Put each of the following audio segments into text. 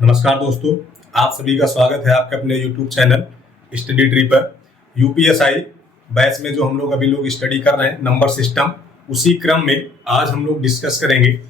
नमस्कार दोस्तों, आप सभी का स्वागत है आपके अपने YouTube चैनल स्टडी ट्री पर। यूपीएसआई बैच में जो हम लोग स्टडी कर रहे हैं नंबर सिस्टम, उसी क्रम में आज हम लोग डिस्कस करेंगे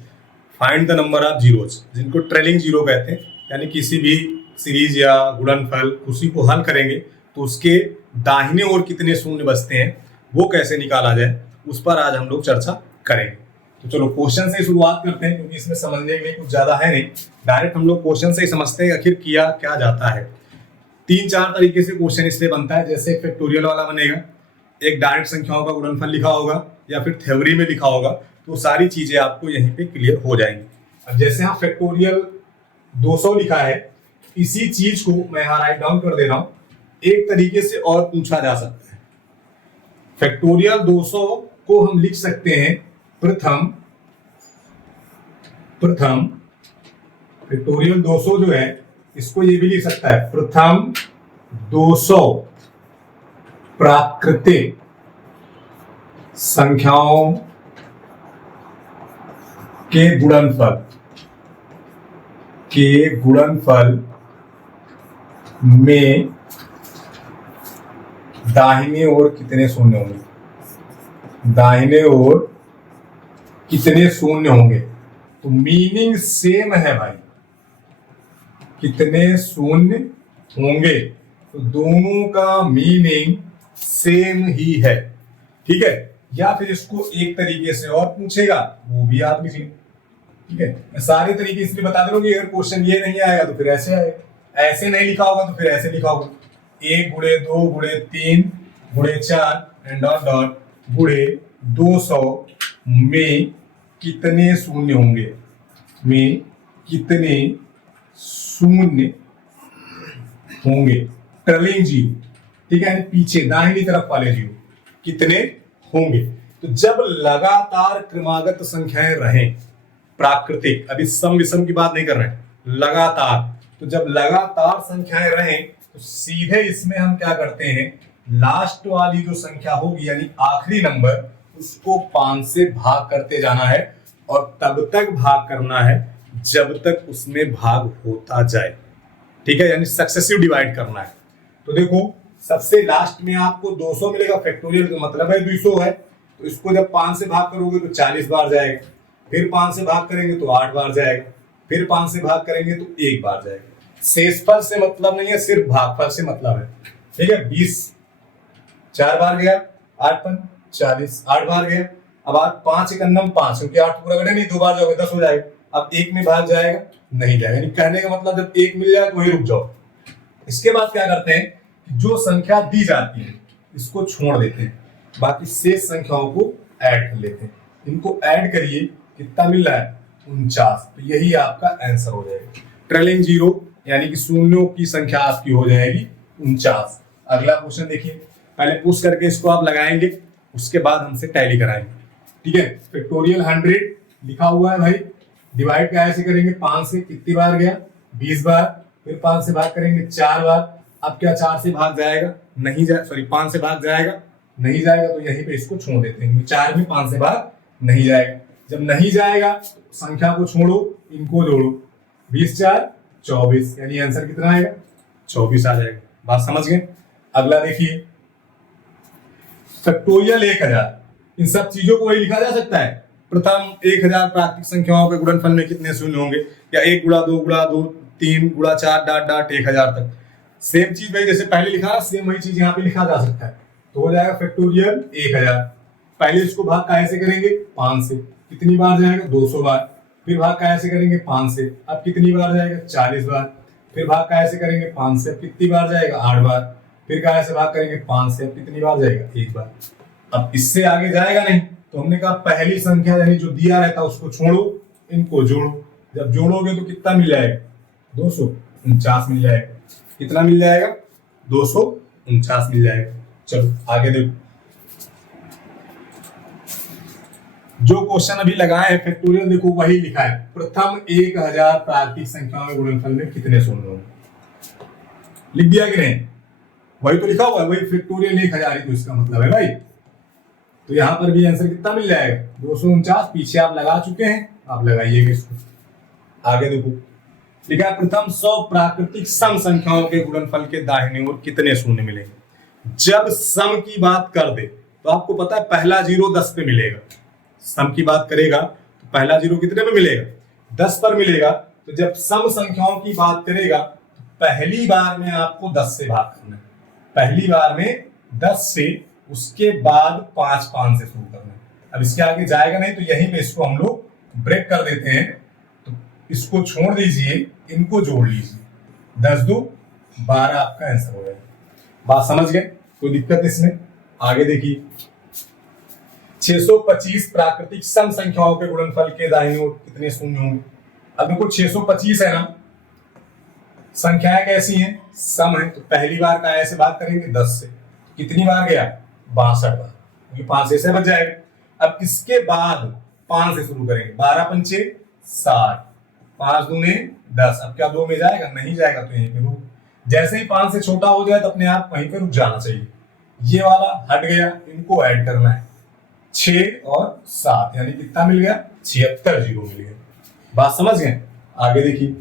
find the number of zeros, जिनको ट्रेलिंग जीरो कहते हैं। यानी किसी भी सीरीज या गुणनफल उसी को हल करेंगे तो उसके दाहिने ओर कितने शून्य बचते हैं वो कैसे निकाला जाए, उस पर आज हम लोग चर्चा करेंगे। तो चलो क्वेश्चन से शुरुआत करते हैं, क्योंकि इसमें समझने में कुछ ज्यादा है नहीं। डायरेक्ट हम लोग क्वेश्चन से ही समझते हैं आखिर किया क्या जाता है। 3-4 तरीके से क्वेश्चन इसलिए बनता है। जैसे फैक्टोरियल वाला बनेगा, एक डायरेक्ट संख्याओं का गुणनफल लिखा होगा या फिर थ्योरी में लिखा होगा, तो सारी चीजें आपको यहीं पे क्लियर हो जाएंगी। अब जैसे यहाँ फैक्टोरियल 200 लिखा है, इसी चीज को मैं यहाँ राइट डाउन कर दे रहा हूं। एक तरीके से और पूछा जा सकता है। फैक्टोरियल 200 को हम लिख सकते हैं प्रथम फैक्टोरियल 200 जो है, इसको ये भी लिख सकता है प्रथम 200 प्राकृतिक संख्याओं के गुणनफल में दाहिने ओर कितने शून्य होंगे, दाहिने ओर कितने शून्य होंगे। तो मीनिंग सेम है भाई, कितने शून्य होंगे, तो दोनों का मीनिंग सेम ही है। ठीक है, या फिर इसको एक तरीके से और पूछेगा, वो भी आप लिखिए। ठीक है, मैं सारे तरीके इसलिए बता दे रहा हूं कि अगर क्वेश्चन ये नहीं आएगा तो फिर ऐसे आएगा, ऐसे नहीं लिखा होगा तो फिर ऐसे लिखा होगा 1 गुणे 2 गुणे 3 गुणे 4 एंड डॉट डॉट गुणे 200 में कितने शून्य होंगे, में कितने शून्य होंगे, ट्रेलिंग जीरो। ठीक है, पीछे दाहिनी तरफ वाले जीरो कितने होंगे। तो जब लगातार क्रमागत संख्याएं रहें, प्राकृतिक, अभी सम विषम की बात नहीं कर रहे हैं, लगातार, तो जब लगातार संख्याएं रहें तो सीधे इसमें हम क्या करते हैं, लास्ट वाली जो संख्या होगी यानी आखिरी नंबर, उसको 5 से भाग करते जाना है और तब तक भाग करना है जब तक उसमें भाग होता जाए। ठीक है, यानी सक्सेसिव डिवाइड करना है। तो देखो सबसे लास्ट में आपको 200 मिलेगा, फैक्टोरियल का मतलब है 200 है, तो इसको जब 5 से भाग करोगे तो 40 बार जाएगा, फिर 5 से भाग करेंगे तो 8 बार जाएगा, फिर 5 से भाग करेंगे तो 1 बार जाएगा। शेषफल से मतलब नहीं है, सिर्फ भागफल से मतलब है। ठीक है, 20 4 बार गया, 8 5 40, 8 बार गया। अब आप 5 1 5, क्योंकि 8 पूरा करें नहीं, 2 बार जाओगे 10 हो जाएगा। अब 1 में भाग जाएगा, नहीं जाएगा। यानी कहने का मतलब जब 1 मिल जाए तो वही रुक जाओ। इसके बाद क्या करते हैं, जो संख्या दी जाती है इसको छोड़ देते हैं, बाकी शेष संख्याओं को ऐड कर लेते हैं। इनको ऐड करिए, कितना मिल रहा है, 49। तो यही आपका आंसर हो जाएगा। ट्रेलिंग जीरो यानी कि शून्यों की संख्या आपकी हो जाएगी 49। अगला क्वेश्चन देखिए, पहले पुश करके इसको आप लगाएंगे, उसके बाद हमसे टैली कराएंगे। ठीक है, फैक्टोरियल 100 लिखा हुआ है भाई, डिवाइड क्या ऐसे करेंगे, 5 से कितनी बार गया, 20 बार, फिर 5 से भाग करेंगे 4 बार। अब क्या 4 से भाग जाएगा, नहीं जाए, सॉरी 5 से भाग जाएगा, नहीं जाएगा, तो यहीं पे इसको छोड़ देते हैं, 4 में 5 से भाग नहीं जाएगा। जब नहीं जाएगा तो संख्या को छोड़ो, इनको जोड़ो, 20 4 24, यानी आंसर कितना आएगा, 24 आ जाएगा। बात समझ गए। अगला देखिए, फैक्टोरियल 1000, इन सब चीजों को वही लिखा जा सकता है। प्रथम 1000 प्राकृतिक संख्याओं के गुणनफल में कितने शून्य होंगे, या 1 गुणा 2 गुणा 2 3 गुणा 4 डॉट डॉट 1000 तक। सेम चीज भाई जैसे पहले लिखा, सेम वही चीज यहाँ पे लिखा जा सकता है। तो हो जाएगा फैक्टोरियल 1000। पहले इसको भाग कैसे करेंगे, 5 से, कितनी बार जाएगा, 200 बार। फिर भाग कैसे करेंगे, 5 से, अब कितनी बार जाएगा, 40 बार। फिर भाग कैसे करेंगे, 5 से, अब कितनी बार जाएगा, 8 बार। फिर कैसे भाग करेंगे, 5 से, अब कितनी बार जाएगा, 1 बार। अब इससे आगे जाएगा नहीं, तो हमने कहा पहली संख्या यानी जो दिया रहता है उसको छोड़ो, इनको जोड़ो। जब जोड़ोगे तो कितना मिल जाएगा, 249 मिल जाएगा। कितना मिल जाएगा, 249 मिल जाएगा। चलो आगे देखो, जो क्वेश्चन अभी लगाए हैं फैक्टोरियल, देखो वही लिखा है, प्रथम 1000 प्राकृतिक संख्याओं के गुणनफल में कितने शून्य होंगे। लिख दिया कि नहीं, वही तो लिखा हुआ है, वही फैक्टोरियल 1000 ही तो इसका मतलब है भाई। तो यहां पर भी आंसर कितना मिल जाएगा, 249। पीछे आप लगा चुके हैं, आप लगाइएगा इसको। आगे देखो, लिखा है प्रथम 100 प्राकृतिक सम संख्याओं के गुणनफल के दाहिने ओर कितने शून्य मिलेंगे। जब सम की बात कर दे तो आपको पता है पहला जीरो 10 पे मिलेगा। सम की बात करेगा तो पहला जीरो कितने पे मिलेगा, 10 पर मिलेगा। तो जब सम संख्याओं की बात करेगा तो पहली बार में आपको 10 से भाग करना है, पहली बार में 10 से, उसके बाद 5 5 से शुरू करना है। अब इसके आगे जाएगा नहीं तो यहीं पे इसको हम लोग ब्रेक कर देते हैं। तो इसको छोड़ दीजिए, इनको जोड़ लीजिए, 10 2 12 आपका आंसर हो जाएगा। बात समझ गए, कोई दिक्कत इसमें? आगे देखिए 625 प्राकृतिक सम संख्याओं के गुणनफल के दाहिने ओर कितने शून्य होंगे। अब देखो 625 है ना, संख्याएं कैसी हैं, सम है, तो पहली बार का ऐसे बात करेंगे 10 से, कितनी बार गया, 62 बार, क्योंकि 5 से बच जाएगा। अब इसके बाद 5 से शुरू करेंगे, 12 पंचे 60, 5 दूने 10। अब क्या 2 में जाएगा, नहीं जाएगा, तो यहीं पे रुक। जैसे ही 5 से छोटा हो जाए तो अपने आप वहीं पे रुक जाना चाहिए। ये वाला हट गया, इनको ऐड करना है, 6 और 7 यानी कितना मिल गया, 76 जीरो मिल गया। बात समझ गए? आगे देखिए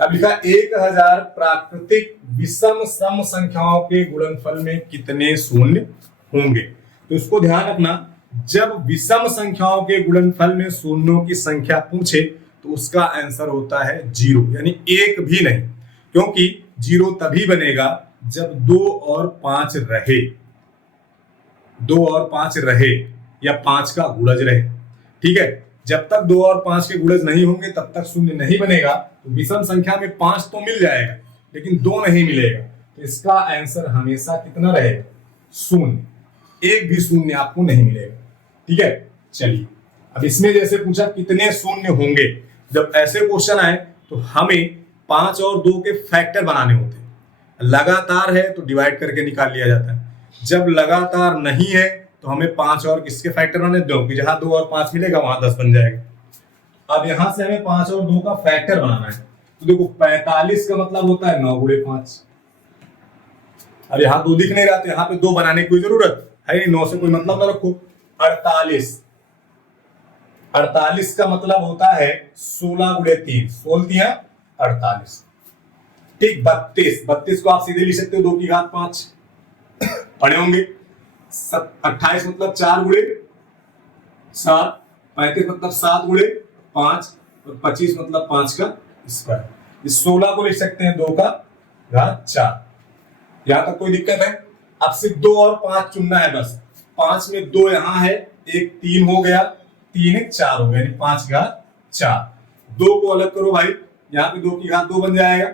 अब लिखा 1000 प्राकृतिक विषम सम संख्याओं के गुणनफल में कितने शून्य होंगे। तो इसको ध्यान रखना, जब विषम संख्याओं के गुणनफल में शून्यों की संख्या पूछे तो उसका आंसर होता है 0, यानी एक भी नहीं, क्योंकि 0 तभी बनेगा जब 2 और 5 रहे, 2 और 5 रहे या 5 का गुणज रहे। ठीक है, जब तक 2 और 5 के गुणज नहीं होंगे तब तक शून्य नहीं बनेगा। तो विषम संख्या में 5 तो मिल जाएगा लेकिन 2 नहीं मिलेगा, तो इसका आंसर हमेशा कितना रहेगा, शून्य, एक भी शून्य आपको नहीं मिलेगा। ठीक है, चलिए अब इसमें जैसे पूछा कितने शून्य होंगे, जब ऐसे क्वेश्चन आए तो हमें 5 और 2 के फैक्टर बनाने होते हैं। लगातार है तो डिवाइड करके निकाल लिया जाता है, जब लगातार नहीं है तो हमें 5 और किसके फैक्टर बनाने दो, कि जहां 2 और 5 मिलेगा वहां 10 बन जाएगा। अब यहां से हमें 5 और 2 का फैक्टर बनाना है, तो देखो 45 का मतलब होता है 9 गुणे 5। अब यहाँ 2 दिख नहीं रहा तो यहाँ पे 2 बनाने की कोई जरूरत है नहीं, 9 से कोई मतलब ना रखो। 48 का मतलब होता है 16 गुणे 3, 16 दिया 48। ठीक, 32 को आप सीधे लिख सकते हो 2 की घात 5 पढ़े होंगे। 28 मतलब 4 गुणे 7, 35 मतलब 7 गुणे 5 और 25 मतलब 5 का स्क्वायर। इस 16 को लिख सकते हैं 2 का घात 4। यहां तक कोई दिक्कत है? अब सिर्फ 2 और 5 चुनना है बस। 5 में 2 यहां है, एक 3 हो गया, 3 एक 4 हो गया, यानी 5 घात 4। 2 को अलग करो भाई, यहाँ पे 2 की घात 2 बन जाएगा,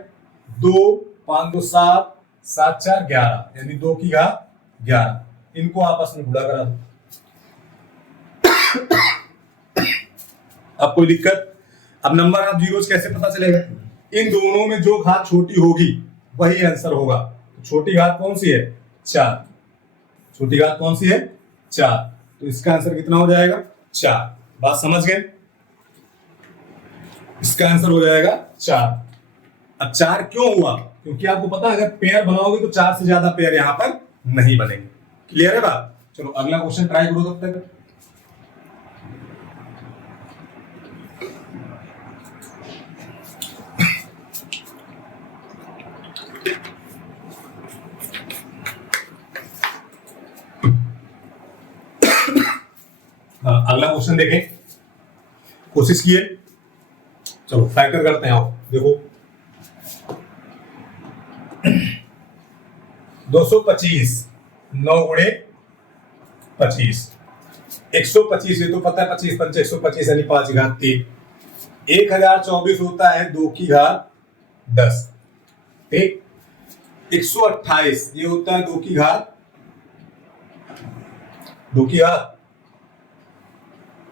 2 5 2 7, 7 4 11, यानी 2 की घात 11। इनको आपस में गुणा करा दो। अब कोई दिक्कत? अब नंबर ऑफ जीरोस कैसे पता चलेगा? इन दोनों में जो घात छोटी होगी वही आंसर होगा। तो छोटी घात कौन सी है? 4। छोटी घात कौन सी है? 4। तो इसका आंसर कितना हो जाएगा? 4। बात समझ गए? इसका आंसर हो जाएगा 4। अब 4 क्यों हुआ? क्योंकि आपको पता है अगर पेयर बनाओगे तो 4 से ज्यादा पेयर यहां पर नहीं बनेंगे। क्लियर है बात? चलो अगला क्वेश्चन ट्राई करो तब तक। अगला क्वेश्चन देखें, कोशिश किए। चलो फैक्टर करते हैं। आओ देखो 225 9 गुणे 25, 125, ये तो पता है 25 पंचे 125 यानी 5 घात 3। 1024 होता है 2 की घात 10। ठीक, 128 ये होता है 2 की घात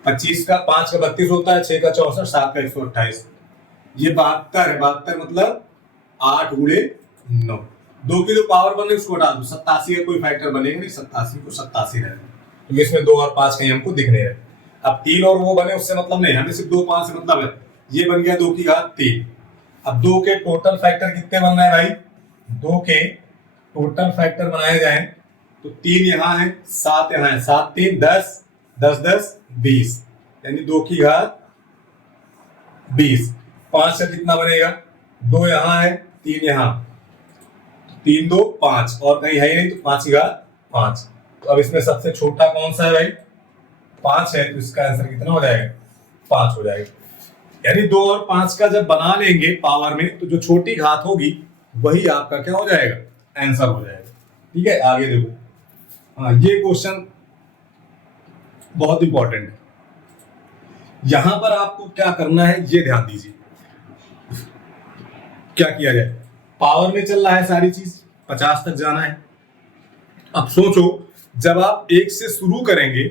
25 का 5 का 32 होता है, 6 का 64, 7 का 128, ये 72 है। 72 मतलब 8 गुणे 9। 2 की जो पावर बने उसको हटा दो, 87 का कोई फैक्टर बनेगा नहीं, 87 को 87 रहेगा। तो इसमें 2 और 5 कहीं हमको दिख नहीं रहे। अब 3 और वो बने उससे मतलब नहीं, हमें सिर्फ 2 5 से मतलब है। ये बन गया 2 की घात 3। अब 2 के टोटल फैक्टर कितने बनना है भाई? 2 के टोटल फैक्टर बनाए जाए तो 3 यहाँ है, 7 यहाँ है, 7 3 10, 10 10 20, यानी 2 की घात 20। 5 से कितना बनेगा, 2 यहाँ है 3 यहाँ, 3 2 5 और कहीं है ही नहीं तो 5 की घात 5। तो अब इसमें सबसे छोटा कौन सा है भाई, 5 है, तो इसका आंसर कितना हो जाएगा, 5 हो जाएगा। यानी 2 और 5 का जब बना लेंगे पावर में तो जो छोटी घात होगी वही आपका क्या हो जाएगा, आंसर हो जाएगा। ठीक है, आगे देखो। हाँ, ये क्वेश्चन बहुत इंपॉर्टेंट है। यहां पर आपको क्या करना है ये ध्यान दीजिए। क्या किया जाए, पावर में चल रहा है सारी चीज, 50 तक जाना है। अब सोचो जब आप 1 से शुरू करेंगे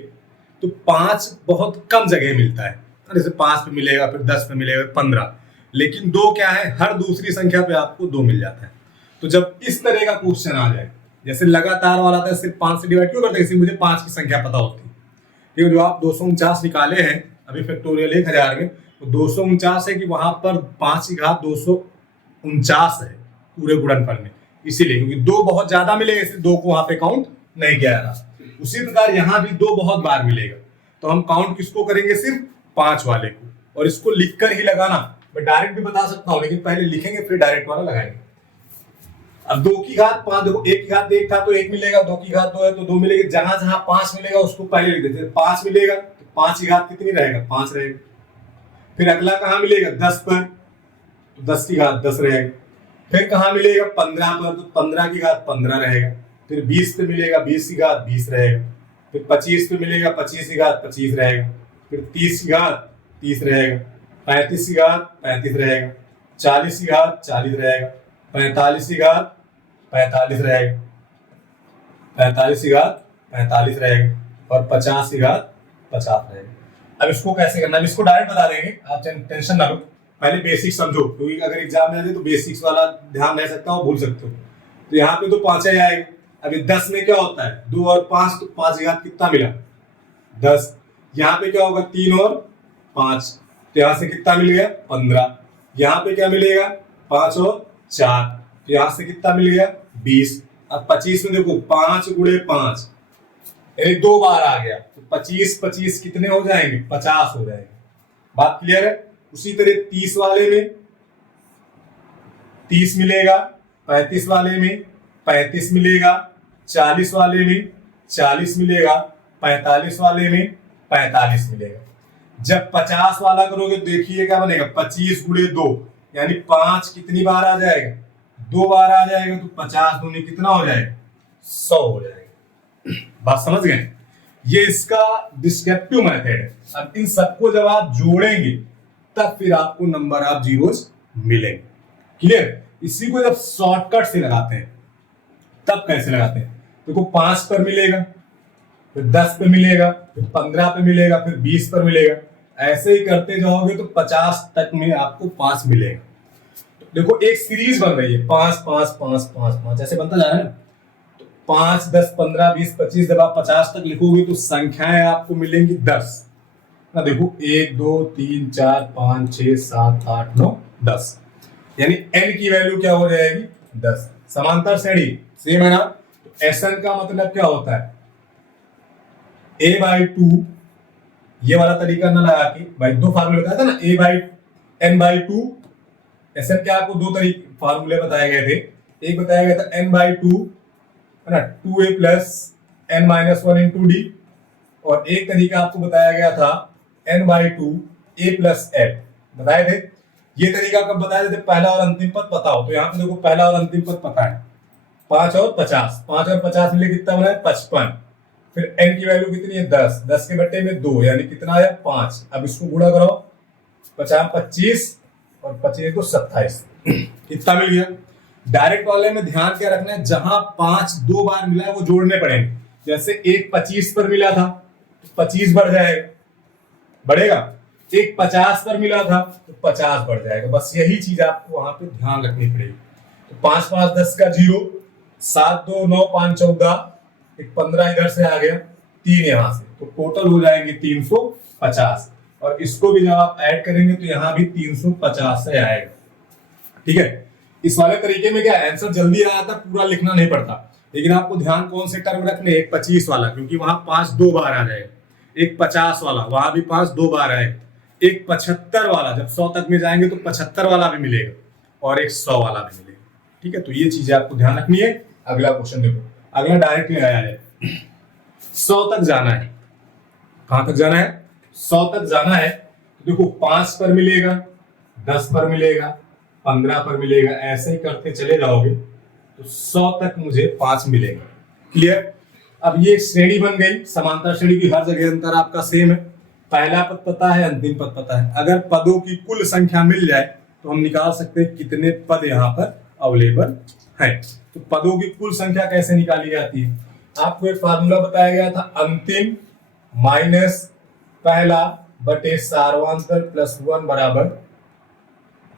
तो 5 बहुत कम जगह मिलता है, जैसे 5 पे मिलेगा, फिर 10 पे मिलेगा, 15, लेकिन 2 क्या है, हर दूसरी संख्या पे आपको 2 मिल जाता है। तो जब इस तरह का क्वेश्चन आ जाए, जैसे लगातार वाला था, सिर्फ 5 से डिवाइड क्यों करते हैं, मुझे 5 की संख्या पता होती, ये जो आप 249 निकाले हैं अभी फैक्टोरियल 1000 में, तो 249 है कि वहां पर 5 की घात 249 है पूरे गुणनफल में, इसीलिए क्योंकि 2 बहुत ज्यादा मिलेगा, इसलिए 2 को वहां पे काउंट नहीं किया जा रहा। उसी प्रकार यहां भी 2 बहुत बार मिलेगा, तो हम काउंट किसको करेंगे, सिर्फ 5 वाले को, और इसको लिखकर ही लगाना। मैं डायरेक्ट भी बता सकता हूं, लेकिन पहले लिखेंगे फिर डायरेक्ट वाला लगाएंगे। अब 2 की घात 5, देखो 1 की घात 1 था तो 1 मिलेगा, 2 की घात 2 है तो 2 मिलेगा, जहां जहां 5 मिलेगा उसको पहले लिख देते हैं। 5 मिलेगा तो 5 की घात कितनी रहेगा, 5 रहेगा। फिर अगला कहां मिलेगा, 10 पर, तो 10 की घात 10 रहेगा। फिर कहां मिलेगा, 15 पर, तो 15 की घात 15 रहेगा। फिर 20 पे मिलेगा, 20 की घात 20 रहेगा। फिर 25 पे मिलेगा, 25 की घात 25 रहेगा। फिर 30 की घात 30 रहेगा। 35 की घात 35 रहेगा। 40 की घात 40 रहेगा। 45 की घात 45 रहेगा। 45 की घात 45 रहेगा, और 50 की घात 50 रहेगा। अब इसको कैसे करना है, इसको डायरेक्ट बता देंगे, आप टेंशन ना लो, पहले बेसिक समझो, क्योंकि अगर एग्जाम में आ जाए तो बेसिक्स वाला ध्यान रह सकता हो, भूल सकते हो। तो यहाँ पे तो 5 ही आएगा। अभी 10 में क्या होता है, 2 और 5, तो 5 की घात कितना मिला, 10। यहाँ पे क्या होगा, 3 और 5, तो यहाँ से कितना मिल गया, 15। यहाँ पे क्या मिलेगा, 5 और 4, तो यहाँ से कितना मिल गया, 20। अब 25 में देखो 5 गुणे 5, यानी 2 बार आ गया, तो 25 25 कितने हो जाएंगे, 50 हो जाएंगे। बात क्लियर है। उसी तरह 30 वाले में 30 मिलेगा, 35 वाले में 35 मिलेगा, 40 वाले में 40 मिलेगा, 45 वाले में 45 मिलेगा। जब 50 वाला करोगे देखिए क्या बनेगा, 25 गुणे 2, यानी 5 कितनी बार आ जाएगा, 2 बार आ जाएगा, तो 50 दूनी कितना हो जाएगा, 100 हो जाएगा। बात समझ गए। ये इसका डिस्क्रिप्टिव मेथड है। अब इन सबको जब आप जोड़ेंगे तब फिर आपको नंबर ऑफ जीरोस मिलेंगे। क्लियर। इसी को जब शॉर्टकट से लगाते हैं तब कैसे लगाते हैं, देखो 5 पर मिलेगा, फिर 10 पे मिलेगा, फिर 15 पे मिलेगा, फिर 20 पर मिलेगा, ऐसे ही करते जाओगे तो 50 तक में आपको 5 मिलेगा। तो देखो एक सीरीज बन रही है, 5 5 5 5 5 ऐसे बनता जा रहा है ना। 5 10 15 20 25, जब आप 50 तक लिखोगे तो संख्याएं आपको मिलेंगी 10 ना। देखो 1 2 3 4 5 6 7 8 9 10, यानी n की वैल्यू क्या हो जाएगी, 10। समांतर श्रेणी सेम है ना। तो Sn का मतलब क्या होता है, a/2, ये वाला तरीका ना लगा के, भाई 2 फार्मूले बताया था ना, a/n/2। Sn के आपको 2 तरीके फार्मूले बताए गए थे। एक बताया गया था n/2 है ना, 2a plus n-1 into D, और एक तरीका आपको बताया गया था n/2 a प्लस l, बताए थे। ये तरीका कब बताया थे, पहला और अंतिम पद पता हो। तो यहाँ पे देखो पहला और अंतिम पद पता है, 5 और 50, 5 और 50 मिले कितना बना है, 55। फिर n की वैल्यू कितनी है, 10, 10 के बट्टे में 2, यानी कितना है, 5। अब इसको गुणा करो, 50 25 और 25 को 27, कितना मिल गया। डायरेक्ट वाले में ध्यान क्या रखना है, जहां 5 2 बार मिला है वो जोड़ने पड़ेंगे। जैसे एक 25 पर मिला था तो 25 बढ़ जाएगा, बढ़ेगा। एक 50 पर मिला था तो 50 बढ़ जाएगा। बस यही चीज आपको वहां पे ध्यान रखनी पड़ेगी। तो 5 5 10 का 0, 7 2 9 5 14, एक 15 इधर से आ गया, 3 यहां से, तो टोटल हो जाएंगे 350। और इसको भी जब आप ऐड करेंगे तो यहाँ भी 350 से आएगा। ठीक है। इस वाले तरीके में क्या आंसर जल्दी आ जाता, पूरा लिखना नहीं पड़ता। लेकिन आपको ध्यान कौन से टर्म रखने, एक 25 वाला, क्योंकि वहां 5 2 बार आ जाएगा। एक 50 वाला, वहां भी 5 2 बार आएगा। एक 75 वाला, जब 100 तक में जाएंगे तो 75 वाला भी मिलेगा और एक 100 वाला भी मिलेगा। ठीक है, तो ये चीजें आपको ध्यान रखनी है। अगला क्वेश्चन देखो, अगला डायरेक्टली आया है 100 तक जाना है। कहां तक जाना है? 100 तक जाना है। तो देखो 5 पर मिलेगा, 10 पर मिलेगा, 15 पर मिलेगा, ऐसे ही करते चले जाओगे तो 100 तक मुझे 5 मिलेगा। क्लियर? अब ये श्रेणी बन गई, समांतर श्रेणी की हर जगह अंतर आपका सेम है। पहला पद पता है, अंतिम पद पता है। अगर पदों की कुल संख्या मिल जाए तो हम निकाल सकते हैं कितने पद यहाँ पर अवेलेबल है। तो पदों की कुल संख्या कैसे निकाली जाती है? आपको एक फार्मूला बताया गया था, अंतिम माइनस पहला बटे सार्वंतर प्लस 1 बराबर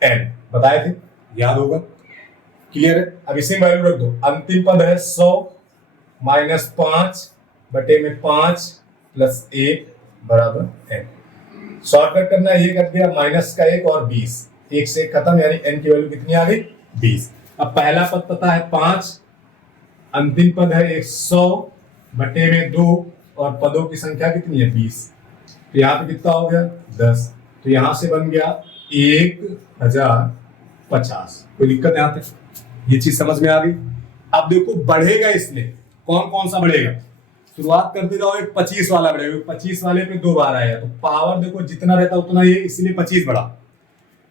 n, बताए थे, याद होगा। क्लियर है? अब इसी वैल्यू रख दो। अंतिम पद है 100 माइनस 5 बटे में 5 प्लस 1 बराबर n। शॉर्टकट करना है, ये कर दिया माइनस का 1 और 20, 1 से 1 खत्म, यानी n की वैल्यू कितनी आ गई? 20। अब पहला पद पता है 5, अंतिम पद है 100 बटे में 2 और पदों की संख्या कितनी है? 20। तो यहाँ पे कितना हो गया? 10। तो यहां से बन गया 1050। कोई दिक्कत यहाँ तक? ये चीज समझ में आ गई? अब देखो बढ़ेगा इसमें, कौन कौन सा बढ़ेगा? शुरुआत करते जाओ, एक 25 वाला बढ़ेगा, 25 वाले पे 2 बार आएगा तो पावर देखो जितना रहता उतना ये, इसलिए 25 बढ़ा।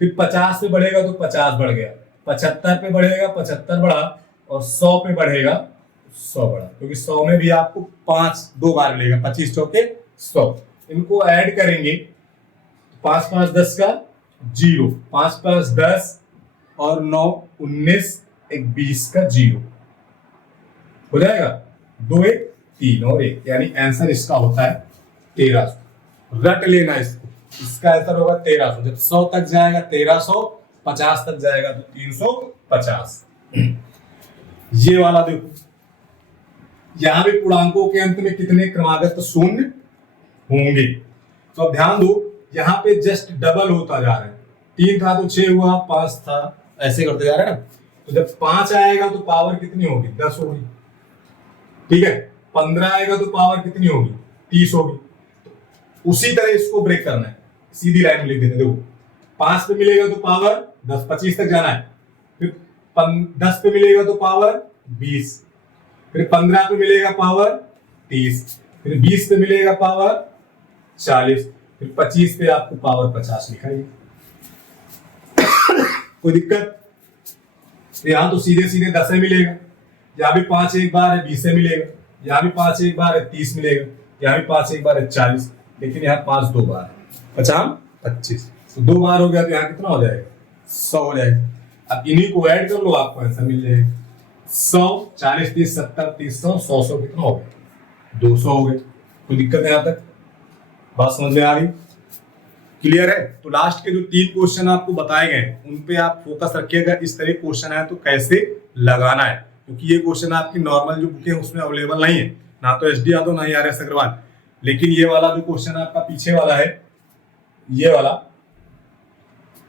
फिर 50 पे बढ़ेगा तो 50 बढ़ गया, 75 पे बढ़ेगा 75 बढ़ा, और 100 पे बढ़ेगा 100 बढ़ा, क्योंकि 100 में भी आपको 5 2 बार मिलेगा, 25 चौके 100। इनको ऐड करेंगे, 5 5 10 का 0, 5 5 10 और 9 19, एक 20 का 0 हो जाएगा, 2 1 3 और 1, यानी आंसर इसका होता है 1300। रट लेना इसको, इसका आंसर होगा 1300। जब 100 तक जाएगा 1300, 50 तक जाएगा तो 350। ये वाला देखो, यहां भी पूर्णांकों के अंत में कितने क्रमागत शून्य होंगे? तो अब ध्यान दो, यहाँ पे जस्ट डबल होता जा रहा है। 3 था तो 6 हुआ, 5 था, ऐसे करते जा रहे हैं ना। तो जब 5 आएगा तो पावर कितनी होगी? 10 होगी। ठीक है, 15 आएगा तो पावर कितनी होगी? 30 होगी। तो उसी तरह इसको ब्रेक करना है, सीधी लाइन में लिख देते। देखो 5 पे मिलेगा तो पावर 10, 25 तक जाना है। फिर 10 पे मिलेगा तो पावर 20, फिर 15 पे मिलेगा पावर 30, फिर 20 पे मिलेगा पावर 40, फिर 25 पे आपको पावर 50 लिखा है। कोई दिक्कत? तो यहां तो सीधे सीधे 10 से मिलेगा, यहां भी 5 एक बार है 20 से मिलेगा, यहां भी 5 एक बार है 30 मिलेगा, यहां भी 5 एक बार है 40, लेकिन यहाँ 5 2 बार है, 50 25, तो 2 बार हो गया तो यहाँ कितना हो जाएगा? 100 हो जाएगा। अब इन्हीं को ऐड कर लो, आपको आंसर मिल जाएगा 100 40 30 70 30 100 100 100 कितना हो गया? 200 हो गए। कोई दिक्कत है यहाँ तक? बात समझ में आ रही? क्लियर है? तो लास्ट के जो 3 क्वेश्चन आपको बताए गए उन पे आप फोकस रखिएगा। इस तरह क्वेश्चन है तो कैसे लगाना है, क्योंकि ये क्वेश्चन आपकी नॉर्मल जो बुक है उसमें अवेलेबल नहीं है, ना तो एसडी यादव ना ही आर.एस. अग्रवाल। लेकिन ये वाला जो क्वेश्चन आपका पीछे वाला है, ये वाला,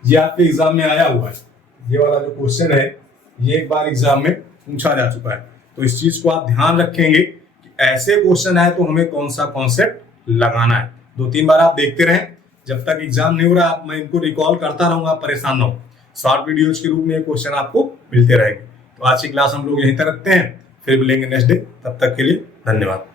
ये आपके एग्जाम में आया हुआ है। ये वाला जो क्वेश्चन है ये एक बार एग्जाम में पूछा जा चुका है। तो इस चीज को आप ध्यान रखेंगे कि ऐसे क्वेश्चन है तो हमें कौन सा कॉन्सेप्ट लगाना है। 2-3 बार आप देखते रहें, जब तक एग्जाम नहीं हो रहा मैं इनको रिकॉल करता रहूंगा, परेशान ना हो। शॉर्ट वीडियोज के रूप में क्वेश्चन आपको मिलते रहेंगे। तो आज की क्लास हम लोग यहीं तक रखते हैं, फिर मिलेंगे नेक्स्ट डे। तब तक के लिए धन्यवाद।